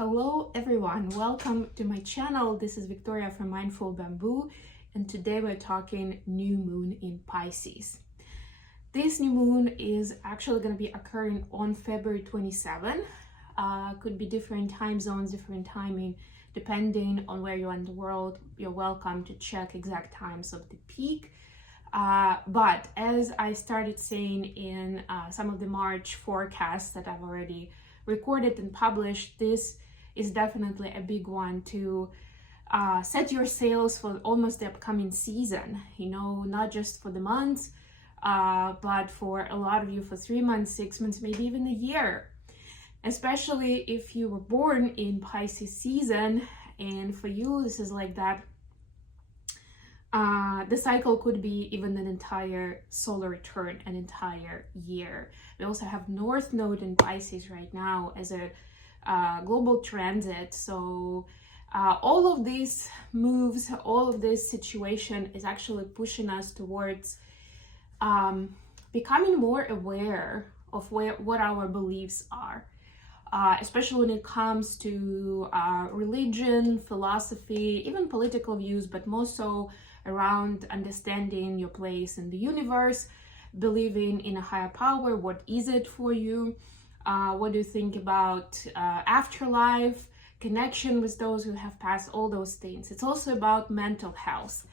Hello everyone, welcome to my channel. This is Victoria from Mindful Bamboo, and today we're talking new moon in Pisces. This new moon is actually going to be occurring on February 27. Could be different time zones, different timing, depending on where you are in the world. You're welcome to check exact times of the peak. But as I started saying in some of the March forecasts that I've already recorded and published, this is definitely a big one to set your sails for almost the upcoming season, not just for the months, but for a lot of you for 3 months, 6 months, maybe even a year, especially if you were born in Pisces season. And for you, this is like that. The cycle could be even an entire solar return, an entire year. We also have North Node in Pisces right now as a global transit. So all of these moves, all of this situation is actually pushing us towards becoming more aware of what our beliefs are, especially when it comes to religion, philosophy, even political views, but more so around understanding your place in the universe, believing in a higher power. What is it for you? What do you think about afterlife, connection with those who have passed, all those things. It's also about mental health,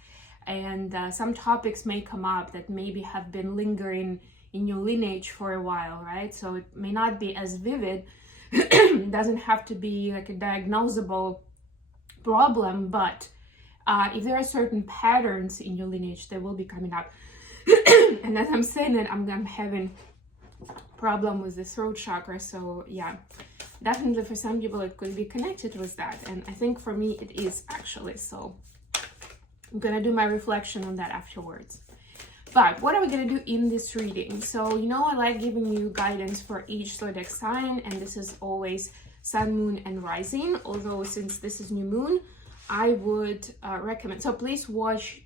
and some topics may come up that maybe have been lingering in your lineage for a while, right? So it may not be as vivid. It doesn't have to be like a diagnosable problem, but if there are certain patterns in your lineage, they will be coming up. And as I'm saying that, I'm having problem with the throat chakra. So yeah, definitely for some people it could be connected with that. And I think for me it is actually. So I'm gonna do my reflection on that afterwards. But what are we gonna do in this reading? So I like giving you guidance for each zodiac sign, and this is always sun, moon, and rising. Although since this is new moon, I would recommend, so please watch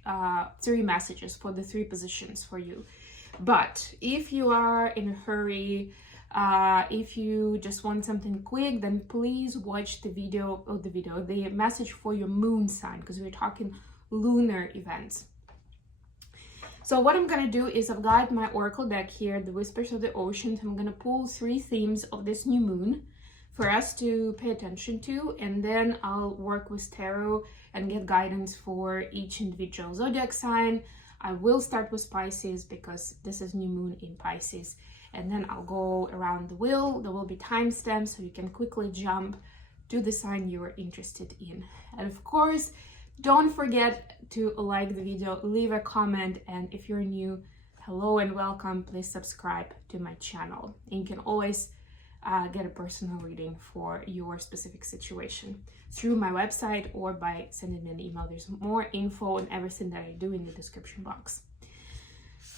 3 messages for the 3 positions for you. But if you are in a hurry, if you just want something quick, then please watch the message for your moon sign, because we're talking lunar events. So what I'm gonna do is I've got my oracle deck here, the Whispers of the Ocean. I'm gonna pull 3 themes of this new moon for us to pay attention to, and then I'll work with tarot and get guidance for each individual zodiac sign. I will start with Pisces because this is new moon in Pisces, and then I'll go around the wheel. There will be timestamps so you can quickly jump to the sign you are interested in. And of course, don't forget to like the video, leave a comment, and if you're new, hello and welcome. Please subscribe to my channel. And you can always get a personal reading for your specific situation through my website or by sending me an email. There's more info and everything that I do in the description box.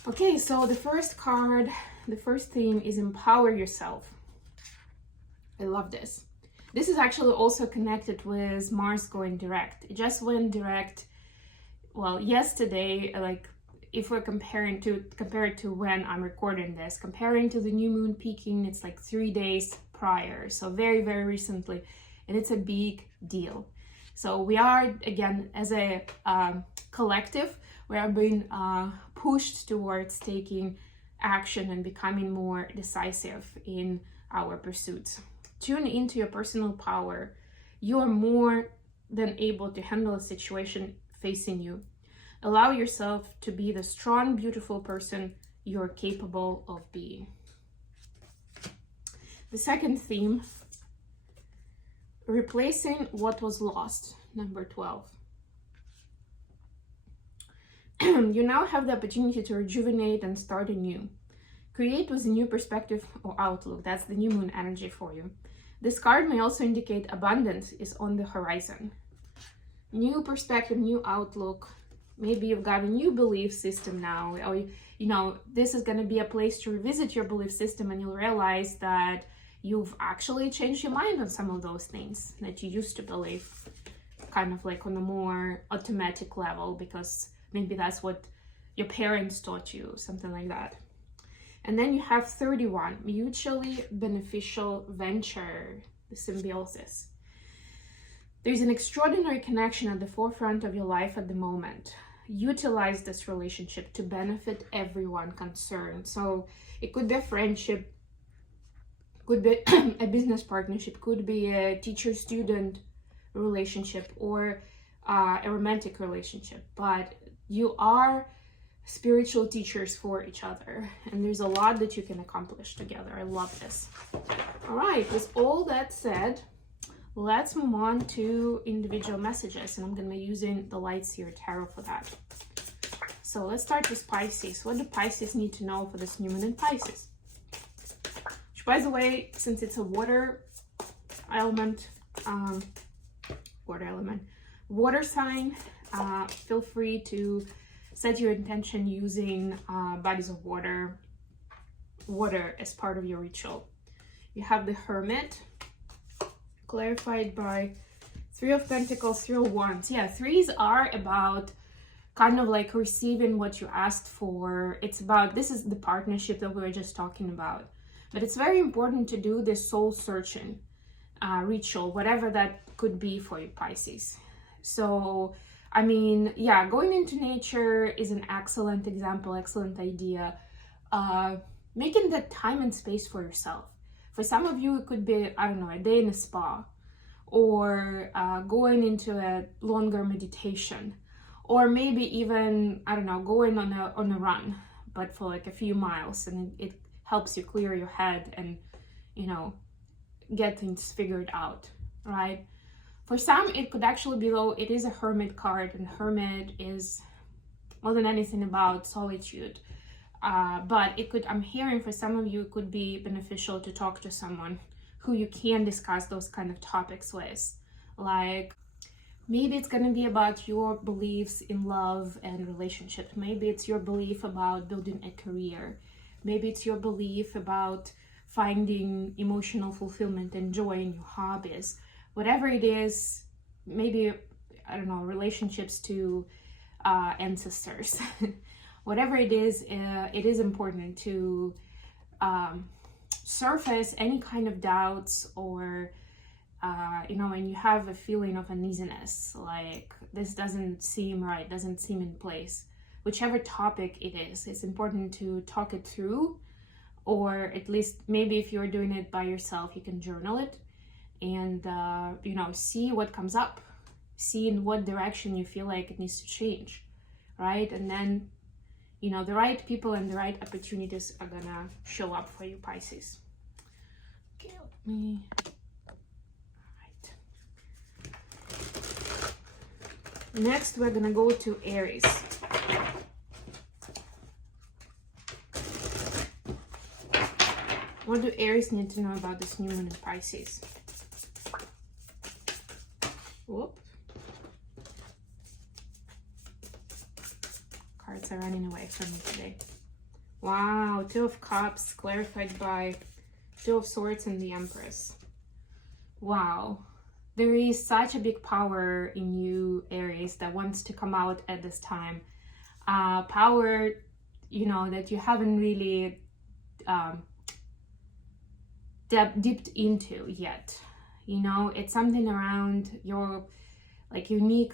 Okay, so the first card, the first theme is empower yourself. I love this. This is actually also connected with Mars going direct. It just went direct, well, yesterday, like if we're compared to when I'm recording this, comparing to the new moon peaking, it's like 3 days prior. So very, very recently, and it's a big deal. So we are, again, as a collective, we are being pushed towards taking action and becoming more decisive in our pursuits. Tune into your personal power. You are more than able to handle a situation facing you. Allow yourself to be the strong, beautiful person you're capable of being. The second theme, replacing what was lost, number 12. You now have the opportunity to rejuvenate and start anew. Create with a new perspective or outlook. That's the new moon energy for you. This card may also indicate abundance is on the horizon. New perspective, new outlook. Maybe you've got a new belief system now, or this is going to be a place to revisit your belief system, and you'll realize that you've actually changed your mind on some of those things that you used to believe, kind of like on a more automatic level, because maybe that's what your parents taught you, something like that. And then you have 31, mutually beneficial venture, the symbiosis. There's an extraordinary connection at the forefront of your life at the moment. Utilize this relationship to benefit everyone concerned. So it could be a friendship, could be a business partnership, could be a teacher-student relationship, or a romantic relationship. But you are spiritual teachers for each other, and there's a lot that you can accomplish together. I love this. All right, with all that said, let's move on to individual messages, and I'm going to be using the Light Seer Tarot for that. So let's start with Pisces. What do Pisces need to know for this new moon in Pisces? Which, by the way, since it's a water element, water sign, feel free to set your intention using bodies of water as part of your ritual. You have the Hermit, clarified by Three of Pentacles, Three of Wands. Yeah, threes are about kind of like receiving what you asked for. It's about, this is the partnership that we were just talking about. But it's very important to do this soul searching ritual, whatever that could be for you, Pisces. So, I mean, yeah, going into nature is an excellent example, excellent idea. Making that time and space for yourself. For some of you, it could be, I don't know, a day in a spa, or going into a longer meditation, or maybe even, I don't know, going on a run, but for like a few miles, and it helps you clear your head and, you know, get things figured out, right? For some, it could actually be, though, it is a Hermit card, and Hermit is more than anything about solitude. But it could, I'm hearing for some of you, it could be beneficial to talk to someone who you can discuss those kind of topics with. Like, maybe it's going to be about your beliefs in love and relationships. Maybe it's your belief about building a career. Maybe it's your belief about finding emotional fulfillment and joy in your hobbies. Whatever it is, maybe, I don't know, relationships to ancestors. Whatever it is important to surface any kind of doubts, or, you know, when you have a feeling of uneasiness, like this doesn't seem right, doesn't seem in place. Whichever topic it is, it's important to talk it through, or at least maybe if you're doing it by yourself, you can journal it and, you know, see what comes up, see in what direction you feel like it needs to change, right? And then, you know, the right people and the right opportunities are gonna show up for you, Pisces. Okay, let me... All right. Next, we're gonna go to Aries. What do Aries need to know about this new moon in Pisces? Whoop. Cards are running away from me today. Wow, Two of Cups, clarified by Two of Swords and the Empress. Wow. There is such a big power in you, Aries, that wants to come out at this time. Power, you know, that you haven't really dipped into yet. You know, it's something around your, like, unique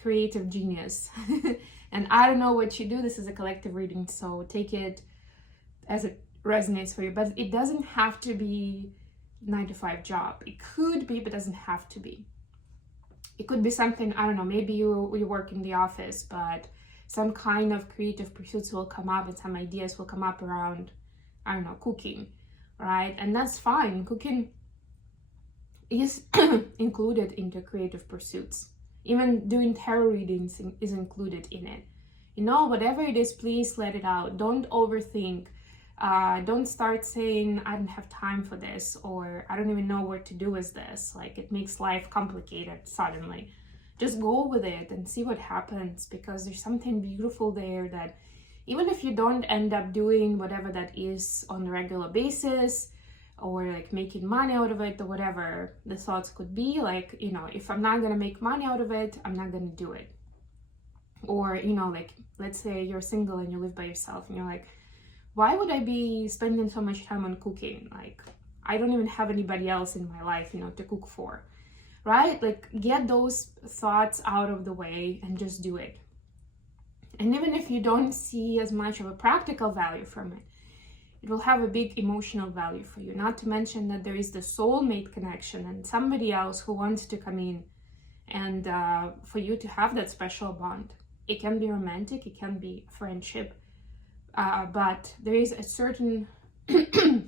creative genius. And I don't know what you do. This is a collective reading, so take it as it resonates for you. But it doesn't have to be 9-to-5 job. It could be, but doesn't have to be. It could be something, I don't know, maybe you work in the office, but some kind of creative pursuits will come up and some ideas will come up around, I don't know, cooking, right? And that's fine. Cooking is included into creative pursuits. Even doing tarot readings is included in it. You know, whatever it is, please let it out. Don't overthink. Don't start saying, I don't have time for this, or I don't even know what to do with this. Like, it makes life complicated suddenly. Just go with it and see what happens, because there's something beautiful there that even if you don't end up doing whatever that is on a regular basis, or like making money out of it, or whatever the thoughts could be, like, you know, if I'm not gonna make money out of it, I'm not gonna do it. Or, you know, like, let's say you're single and you live by yourself and you're like, why would I be spending so much time on cooking? Like, I don't even have anybody else in my life, you know, to cook for. right? Like, get those thoughts out of the way and just do it. And even if you don't see as much of a practical value from it, it will have a big emotional value for you. Not to mention that there is the soulmate connection and somebody else who wants to come in, and for you to have that special bond. It can be romantic, it can be friendship, but there is a certain, there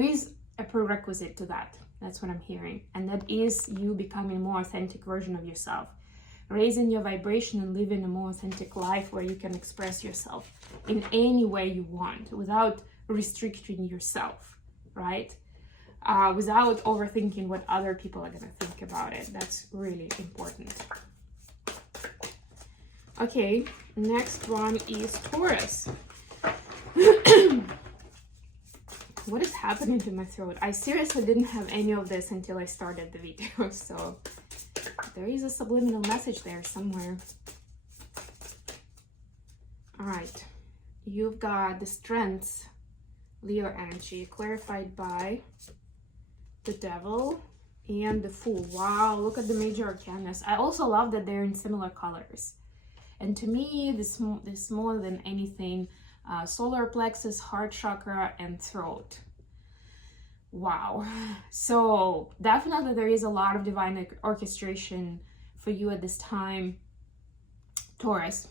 is a prerequisite to that. That's what I'm hearing. And that is you becoming a more authentic version of yourself, raising your vibration and living a more authentic life where you can express yourself in any way you want without restricting yourself, right? Without overthinking what other people are going to think about it. That's really important. Okay, next one is Taurus. What is happening to my throat? I seriously didn't have any of this until I started the video, so there is a subliminal message there somewhere. All right, you've got the Strength, Leo energy, clarified by the Devil and the Fool. Wow, look at the major arcanas. I also love that they're in similar colors. And to me, this more than anything, solar plexus, heart chakra, and throat. Wow. So definitely there is a lot of divine orchestration for you at this time, Taurus.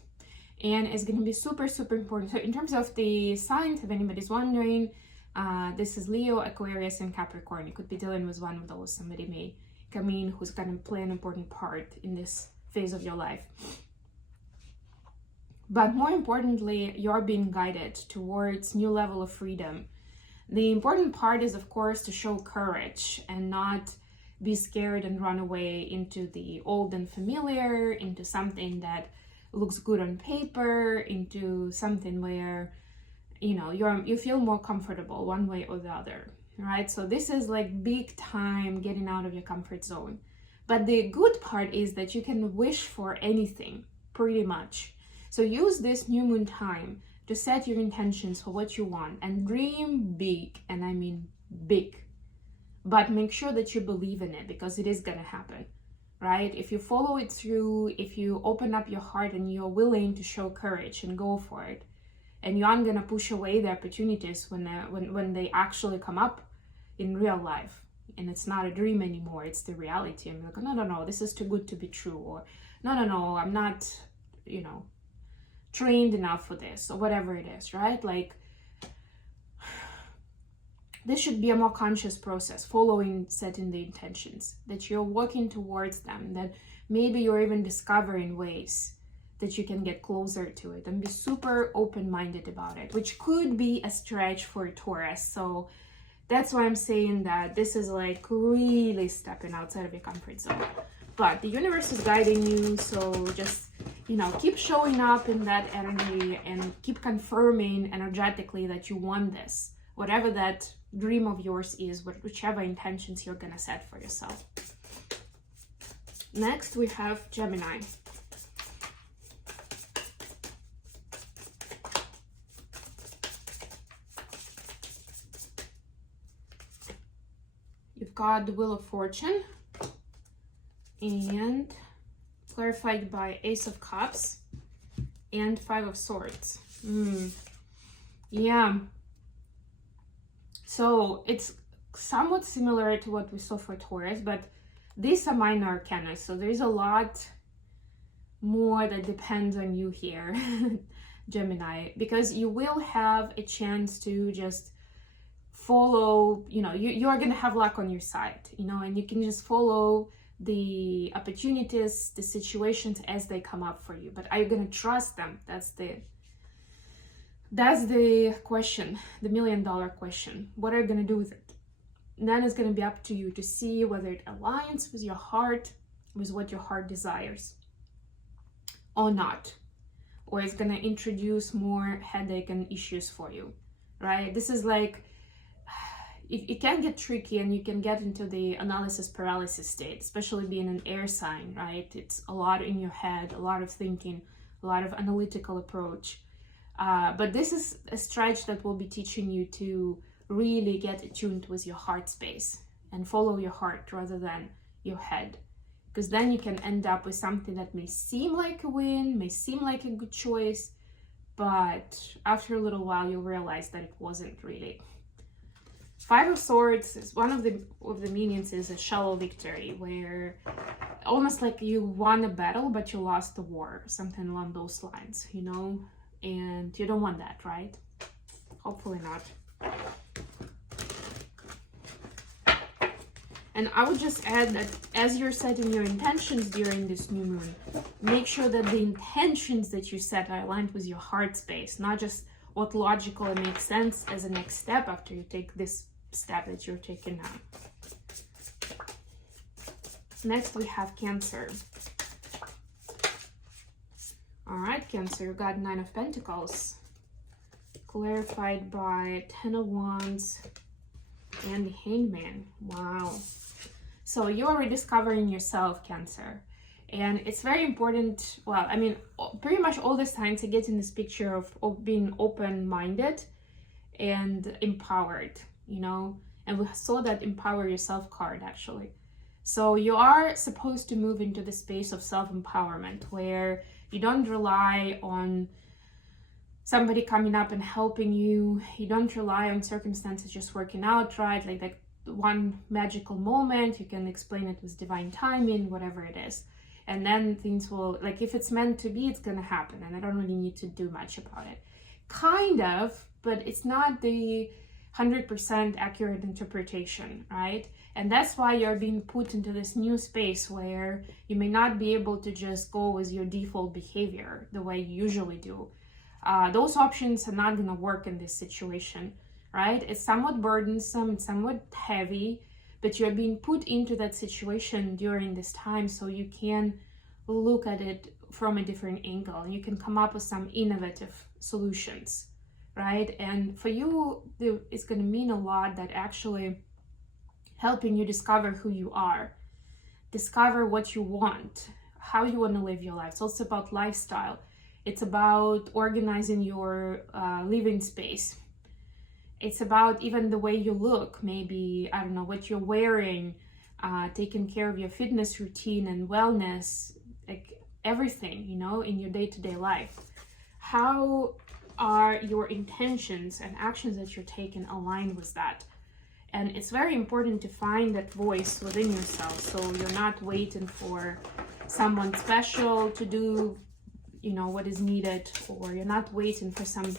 And it's going to be super, super important. So in terms of the signs, if anybody's wondering, this is Leo, Aquarius, and Capricorn. You could be dealing with one of those. Somebody may come in who's going to play an important part in this phase of your life. But more importantly, you're being guided towards new level of freedom. The important part is, of course, to show courage and not be scared and run away into the old and familiar, into something that looks good on paper, into something where, you know, you feel more comfortable one way or the other, right? So this is like big time getting out of your comfort zone. But the good part is that you can wish for anything, pretty much. So use this new moon time to set your intentions for what you want and dream big, and I mean big. But make sure that you believe in it, because it is gonna happen, right? If you follow it through, if you open up your heart and you're willing to show courage and go for it, and you aren't gonna push away the opportunities when they actually come up in real life, and it's not a dream anymore, it's the reality. And you're like, no, this is too good to be true, or no, I'm not, you know, trained enough for this, or whatever it is, right? Like, this should be a more conscious process, following, setting the intentions, that you're working towards them, that maybe you're even discovering ways that you can get closer to it, and be super open-minded about it, which could be a stretch for Taurus. So that's why I'm saying that this is like really stepping outside of your comfort zone. But the universe is guiding you, so just, you know, keep showing up in that energy and keep confirming energetically that you want this, whatever that dream of yours is, whichever intentions you're gonna set for yourself. Next, we have Gemini. You've got the Wheel of Fortune, and clarified by Ace of Cups and Five of Swords. Yeah. So it's somewhat similar to what we saw for Taurus, but these are minor arcana, so there's a lot more that depends on you here, Gemini, because you will have a chance to just follow, you know, you're gonna have luck on your side, you know, and you can just follow the opportunities, the situations as they come up for you. But are you gonna trust them? That's the question, the $1 million question. What are you gonna do with it? And then it's gonna be up to you to see whether it aligns with your heart, with what your heart desires, or not, or it's gonna introduce more headache and issues for you, right? This is like, it can get tricky, and you can get into the analysis paralysis state, especially being an air sign, right? It's a lot in your head, a lot of thinking, a lot of analytical approach. But this is a stretch that will be teaching you to really get attuned with your heart space and follow your heart rather than your head, because then you can end up with something that may seem like a win, may seem like a good choice, but after a little while you'll realize that it wasn't really. Five of Swords is one of the meanings is a shallow victory, where almost like you won a battle but you lost the war, something along those lines, you know, and you don't want that, right? Hopefully not. And I would just add that as you're setting your intentions during this new moon, make sure that the intentions that you set are aligned with your heart space, not just what logically makes sense as a next step after you take this step that you're taking now. Next we have Cancer. All right, Cancer, you got 9 of Pentacles, clarified by 10 of Wands and the Hangman. Wow. So you're rediscovering yourself, Cancer. And it's very important, well, I mean, pretty much all the signs I get in this picture of being open-minded and empowered, you know, and we saw that Empower Yourself card actually. So you are supposed to move into the space of self-empowerment where you don't rely on somebody coming up and helping you. You don't rely on circumstances just working out, right? Like one magical moment, you can explain it with divine timing, whatever it is. And then things will, like if it's meant to be, it's gonna happen. And I don't really need to do much about it. Kind of, but it's not the 100% accurate interpretation, right? And that's why you're being put into this new space where you may not be able to just go with your default behavior the way you usually do. Those options are not going to work in this situation, right? It's somewhat burdensome, it's somewhat heavy, but you're being put into that situation during this time so you can look at it from a different angle. You can come up with some innovative solutions, right? And for you, it's going to mean a lot that actually helping you discover who you are, discover what you want, how you want to live your life. It's also about lifestyle. It's about organizing your living space. It's about even the way you look, maybe, I don't know, what you're wearing, taking care of your fitness routine and wellness, like everything, you know, in your day-to-day life. How are your intentions and actions that you're taking aligned with that? And it's very important to find that voice within yourself, so you're not waiting for someone special to do, you know, what is needed, or you're not waiting for some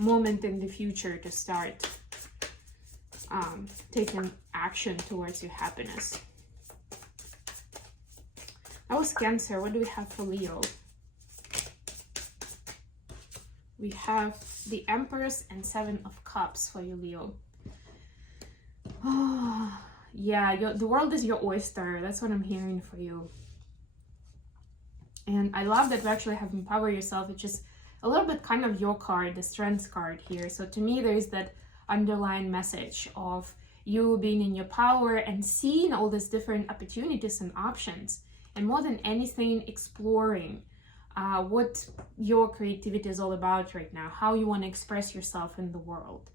moment in the future to start taking action towards your happiness. That was Cancer. What do we have for Leo? We have the Empress and 7 of Cups for you, Leo. Oh, yeah, the world is your oyster. That's what I'm hearing for you. And I love that we actually have Empower Yourself, which is a little bit kind of your card, the Strength card here. So to me, there's that underlying message of you being in your power and seeing all these different opportunities and options. And more than anything, exploring what your creativity is all about right now, how you want to express yourself in the world.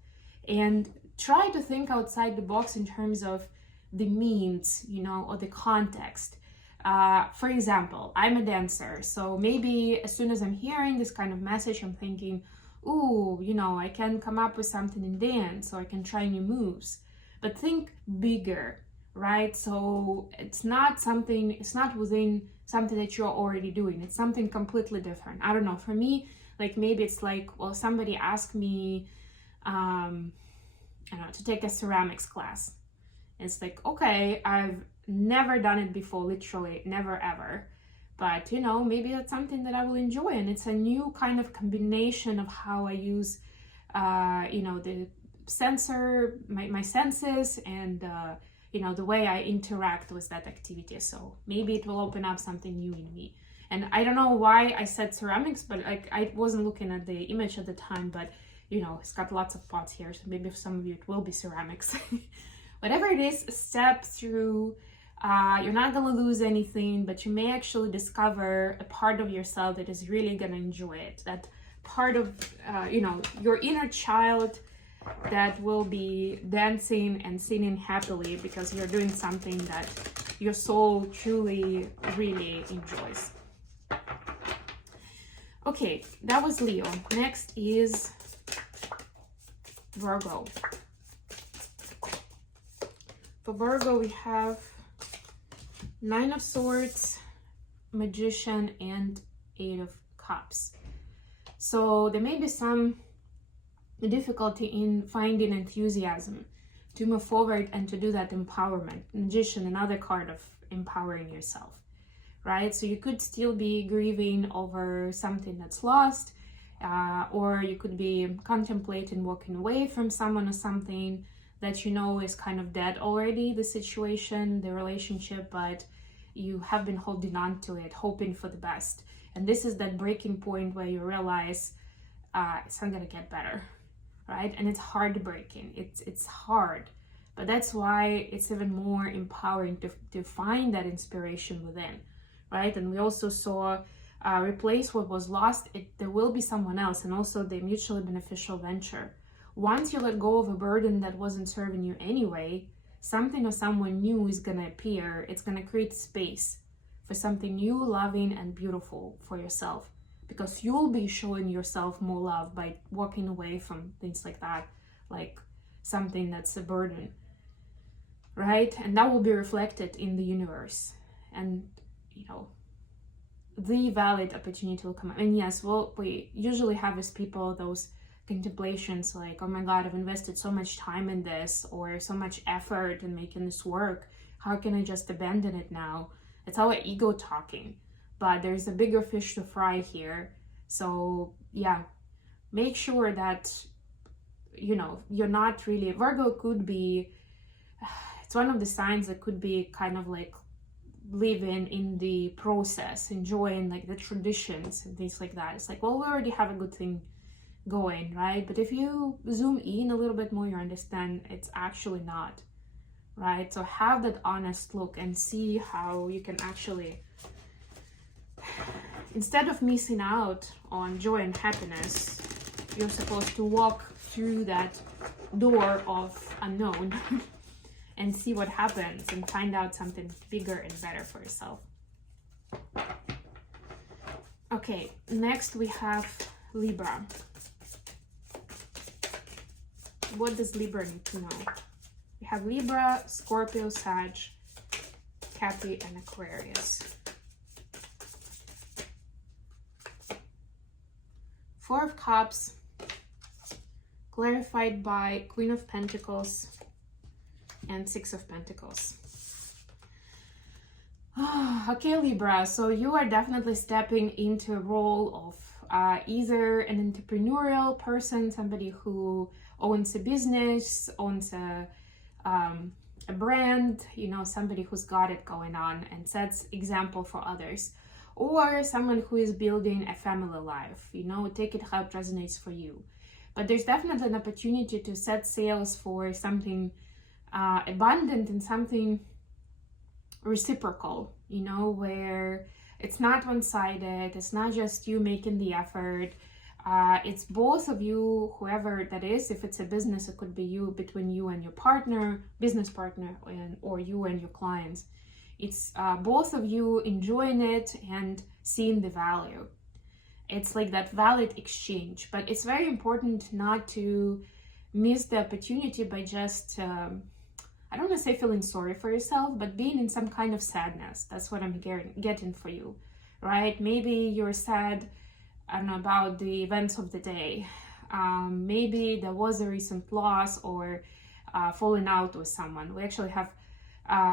And try to think outside the box in terms of the means, you know, or the context. For example, I'm a dancer, so maybe as soon as I'm hearing this kind of message, I'm thinking, ooh, you know, I can come up with something in dance, or I can try new moves. But think bigger, right? So it's not within something that you're already doing. It's something completely different. I don't know, for me, like maybe it's like, well, somebody asked me, I don't know, to take a ceramics class. It's like, okay, I've never done it before, literally never ever, but you know, maybe that's something that I will enjoy, and it's a new kind of combination of how I use you know, the sensor, my senses, and you know, the way I interact with that activity. So maybe it will open up something new in me. And I don't know why I said ceramics, but like I wasn't looking at the image at the time, but you know, it's got lots of pots here, so maybe for some of you it will be ceramics. Whatever it is, step through. You're not gonna lose anything, but you may actually discover a part of yourself that is really gonna enjoy it. That part of, you know, your inner child that will be dancing and singing happily because you're doing something that your soul truly, really enjoys. Okay, that was Leo. Next is Virgo. For Virgo, we have Nine of Swords, Magician, and Eight of Cups. So there may be some difficulty in finding enthusiasm to move forward and to do that empowerment. Magician, another card of empowering yourself, right? So you could still be grieving over something that's lost, or you could be contemplating walking away from someone or something that you know is kind of dead already, the situation, the relationship, but you have been holding on to it, hoping for the best. And this is that breaking point where you realize it's not gonna get better, right? And it's heartbreaking, it's hard, but that's why it's even more empowering to find that inspiration within, right? And we also saw replace what was lost, there will be someone else, and also the mutually beneficial venture. Once you let go of a burden that wasn't serving you anyway, something or someone new is gonna appear. It's gonna create space for something new, loving, and beautiful for yourself, because you'll be showing yourself more love by walking away from things like that, like something that's a burden, right? And that will be reflected in the universe, and you know, the valid opportunity will come up. And yes, well, we usually have as people those contemplations like, oh my God, I've invested so much time in this, or so much effort in making this work. How can I just abandon it now? It's our ego talking, but there's a bigger fish to fry here. So yeah, make sure that, you know, you're not really, Virgo could be, it's one of the signs that could be kind of like living in the process, enjoying like the traditions and things like that. It's like, well, we already have a good thing going, right? But if you zoom in a little bit more, you understand it's actually not, right? So have that honest look and see how you can actually, instead of missing out on joy and happiness, you're supposed to walk through that door of unknown and see what happens and find out something bigger and better for yourself. Okay, next we have Libra. What does Libra need to know? We have Libra, Scorpio, Sag, Capri, and Aquarius. Four of Cups, clarified by Queen of Pentacles and Six of Pentacles. Okay, Libra, so you are definitely stepping into a role of either an entrepreneurial person, somebody who owns a business, owns a brand, you know, somebody who's got it going on and sets example for others, or someone who is building a family life, you know, take it how it resonates for you. But there's definitely an opportunity to set sails for something abundant and something reciprocal, you know, where it's not one-sided, it's not just you making the effort. It's both of you, whoever that is. If it's a business, it could be you, between you and your partner, business partner, or you and your clients. It's both of you enjoying it and seeing the value. It's like that valid exchange, but it's very important not to miss the opportunity by just, I don't want to say feeling sorry for yourself, but being in some kind of sadness. That's what I'm getting for you, right? Maybe you're sad, I don't know, about the events of the day. Maybe there was a recent loss or falling out with someone. We actually have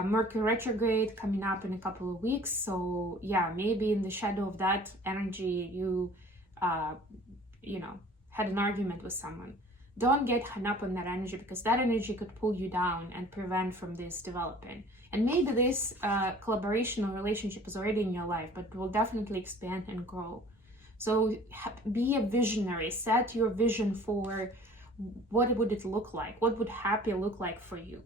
Mercury retrograde coming up in a couple of weeks. So yeah, maybe in the shadow of that energy, you, you know, had an argument with someone. Don't get hung up on that energy, because that energy could pull you down and prevent from this developing. And maybe this collaboration or relationship is already in your life, but will definitely expand and grow. So be a visionary, set your vision for what would it look like? What would happy look like for you?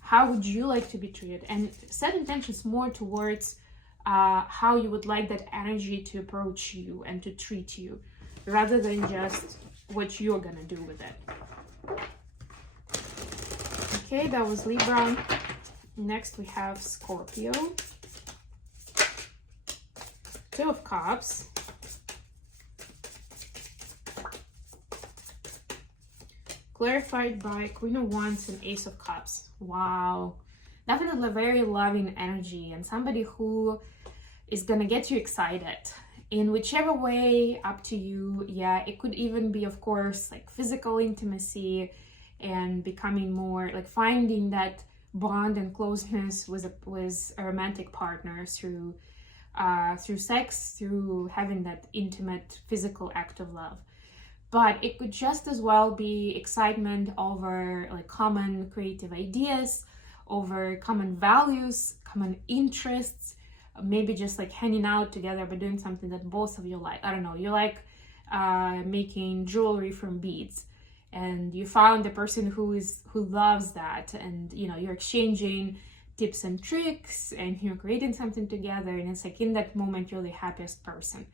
How would you like to be treated? And set intentions more towards how you would like that energy to approach you and to treat you, rather than just what you're gonna do with it. Okay, that was Libra. Next we have Scorpio. Two of Cups. Clarified by Queen of Wands and Ace of Cups. Wow. Definitely very loving energy and somebody who is gonna get you excited in whichever way, up to you. Yeah, it could even be, of course, like physical intimacy and becoming more like finding that bond and closeness with a romantic partner through sex, through having that intimate physical act of love. But it could just as well be excitement over like common creative ideas, over common values, common interests, maybe just like hanging out together but doing something that both of you like. I don't know, you like making jewelry from beads, and you found the person who loves that, and you know, you're exchanging tips and tricks and you're creating something together, and it's like in that moment you're the happiest person.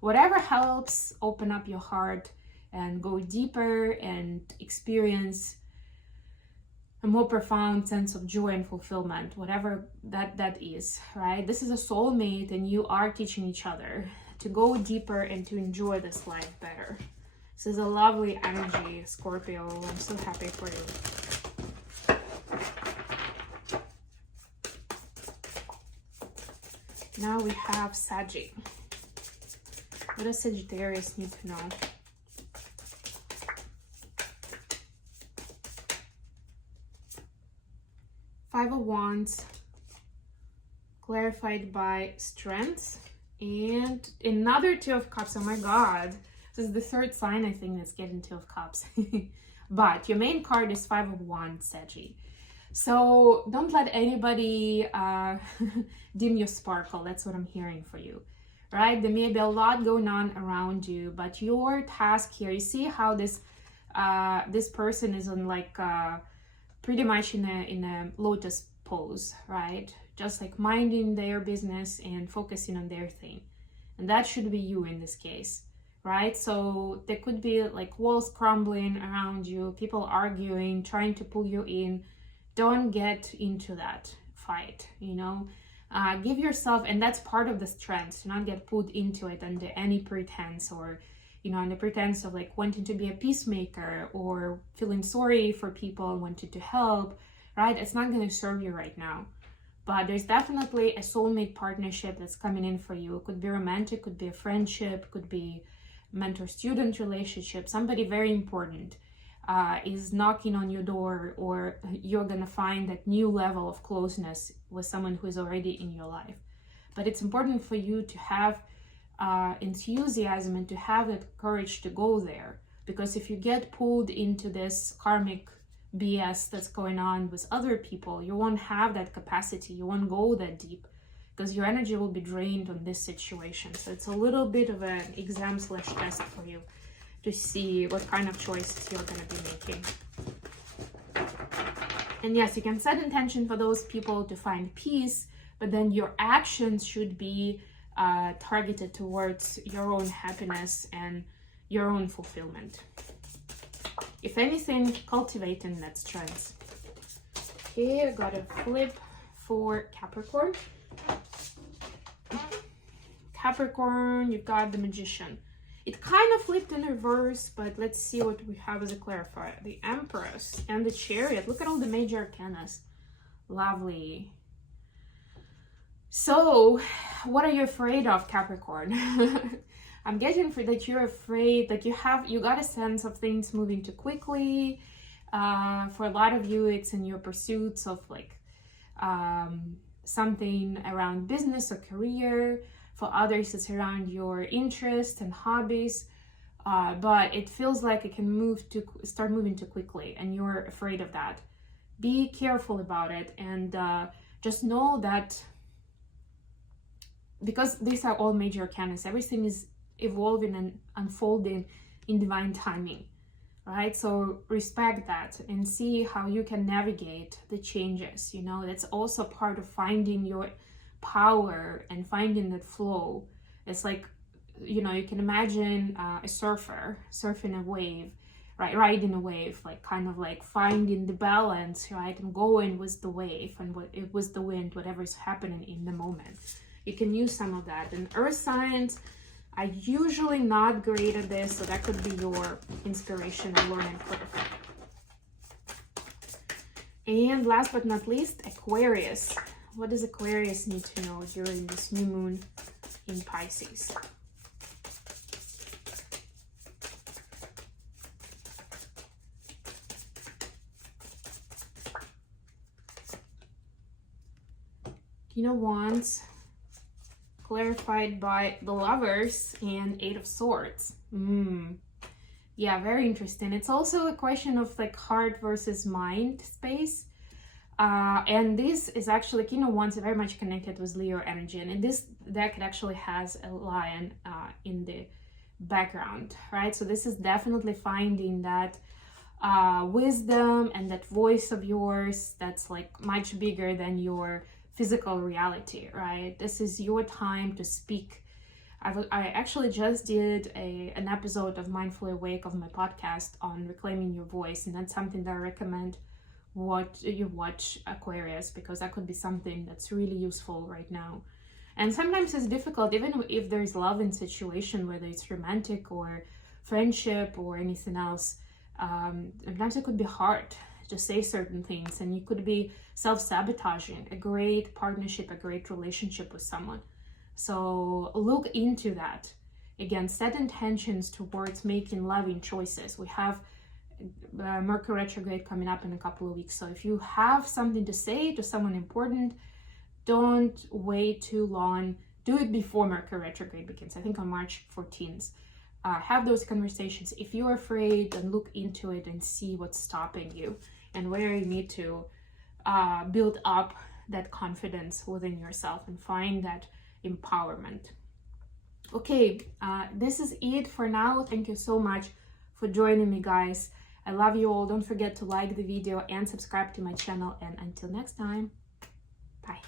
Whatever helps open up your heart and go deeper and experience a more profound sense of joy and fulfillment, whatever that is, right? This is a soulmate, and you are teaching each other to go deeper and to enjoy this life better. This is a lovely energy, Scorpio. I'm so happy for you. Now we have Saggy. What does Sagittarius need to know? Five of Wands, clarified by Strength, and another Two of Cups. Oh my God. This is the third sign, I think, that's getting Two of Cups. But your main card is Five of Wands, Saggy. So don't let anybody dim your sparkle. That's what I'm hearing for you, right? There may be a lot going on around you, but your task here, you see how this person is on like pretty much in a lotus pose, right? Just like minding their business and focusing on their thing. And that should be you in this case, right? So there could be like walls crumbling around you, people arguing, trying to pull you in. Don't get into that fight, you know? Give yourself, and that's part of the strength, to not get pulled into it under any pretense, or you know, under pretense of like wanting to be a peacemaker or feeling sorry for people and wanting to help, right? It's not going to serve you right now. But there's definitely a soulmate partnership that's coming in for you. It could be romantic, could be a friendship, could be mentor-student relationship. Somebody very important is knocking on your door, or you're going to find that new level of closeness with someone who is already in your life. But it's important for you to have enthusiasm and to have that courage to go there, because if you get pulled into this karmic BS that's going on with other people, you won't have that capacity, you won't go that deep, because your energy will be drained on this situation. So it's a little bit of an exam/test for you to see what kind of choices you're going to be making. And yes, you can set intention for those people to find peace, but then your actions should be targeted towards your own happiness and your own fulfillment. If anything, cultivating that strength. Okay, I got a flip for Capricorn. Capricorn, you've got the Magician. It kind of flipped in reverse, but let's see what we have as a clarifier. The Empress and the Chariot. Look at all the major arcanas. Lovely. So, what are you afraid of, Capricorn? I'm getting that you're afraid, that you got a sense of things moving too quickly. For a lot of you, it's in your pursuits of like something around business or career. For others, it's around your interests and hobbies. But it feels like it can start moving too quickly, and you're afraid of that. Be careful about it, and just know that, because these are all major arcanas, everything is evolving and unfolding in divine timing, right? So respect that and see how you can navigate the changes. You know, that's also part of finding your power and finding that flow. It's like, you know, you can imagine a surfer surfing a wave, right, riding a wave, like kind of like finding the balance, right, and going with the wave and what it was the wind, whatever is happening in the moment. You can use some of that. And earth signs are usually not great at this, so that could be your inspiration and learning curve. And last but not least, Aquarius. What does Aquarius need to know during this new moon in Pisces? King of Wands, clarified by the Lovers and Eight of Swords. Yeah, very interesting. It's also a question of like heart versus mind space. And this is actually, King of Wands, very much connected with Leo energy. And in this deck, it actually has a lion in the background, right? So this is definitely finding that wisdom and that voice of yours that's like much bigger than your physical reality, right? This is your time to speak. I actually just did an episode of Mindfully Awake of my podcast on reclaiming your voice, and that's something that I recommend what you watch, Aquarius, because that could be something that's really useful right now. And sometimes it's difficult, even if there's love in situation, whether it's romantic or friendship or anything else. Sometimes it could be hard to say certain things, and you could be self-sabotaging a great partnership, a great relationship with someone. So look into that. Again, set intentions towards making loving choices. We have Mercury retrograde coming up in a couple of weeks. So if you have something to say to someone important, don't wait too long. Do it before Mercury retrograde begins, I think on March 14th. Have those conversations. If you're afraid, then look into it and see what's stopping you and where you need to build up that confidence within yourself and find that empowerment. Okay, this is it for now. Thank you so much for joining me, guys. I love you all. Don't forget to like the video and subscribe to my channel. And until next time, bye.